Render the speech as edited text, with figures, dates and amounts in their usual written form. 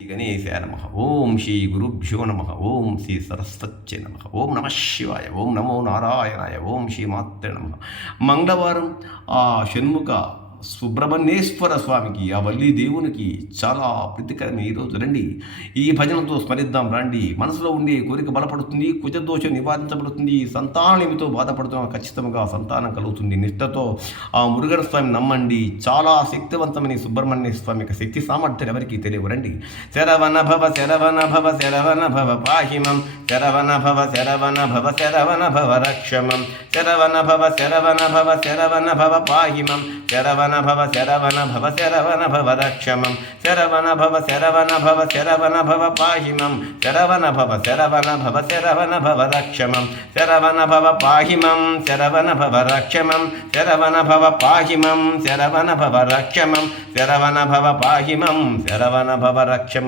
గణేశాయ నమః. ఓం శ్రీ గురుభ్యో నమః. ఓం శ్రీ సరస్వత్యై నమః. ఓం నమః శివాయ. ఓం నమో నారాయణాయ. ఓం శ్రీ మాత్రే నమః. మంగళవారం ఆ షణ్ముఖ సుబ్రహ్మణ్యేశ్వర స్వామికి, ఆ వల్లి దేవునికి చాలా ప్రీతికరమే ఈరోజు. రండి, ఈ భజనతో స్మరిద్దాం రండి. మనసులో ఉండే కోరిక బలపడుతుంది, కుజదోషం నివారించబడుతుంది, సంతానమితో బాధపడుతున్న ఖచ్చితంగా సంతానం కలుగుతుంది. నిష్ఠతో ఆ మురుగన స్వామిని నమ్మండి. చాలా శక్తివంతమైన సుబ్రహ్మణ్య స్వామి యొక్క శక్తి సామర్థ్యం ఎవరికి తెలియవు. రండి. శరవణ భవ శరవణ భవ శరవణ భవ పాహిమం, శరవణ భవ శరవణ భవ శరవణ భవ రక్షమం, శరవణ భవ శరవణ భవ శరవణ భవ పాహిమం, శరవణ భవ శరవణ భవ శరవణ భవ రక్షమం, శరవణ భవ శరవణ భవ శరవణ భవ పాహిమం, శరవణ భవ శరవణ భవ శరవణ భవ రక్షమం, శరవణ భవ పాహిమం, శరవణ భవ రక్షమం, శరవణ భవ పాహిమం, శరవణ భవ రక్షమం, శరవణ భవ పాహిమం, శరవణ భవ రక్షమం.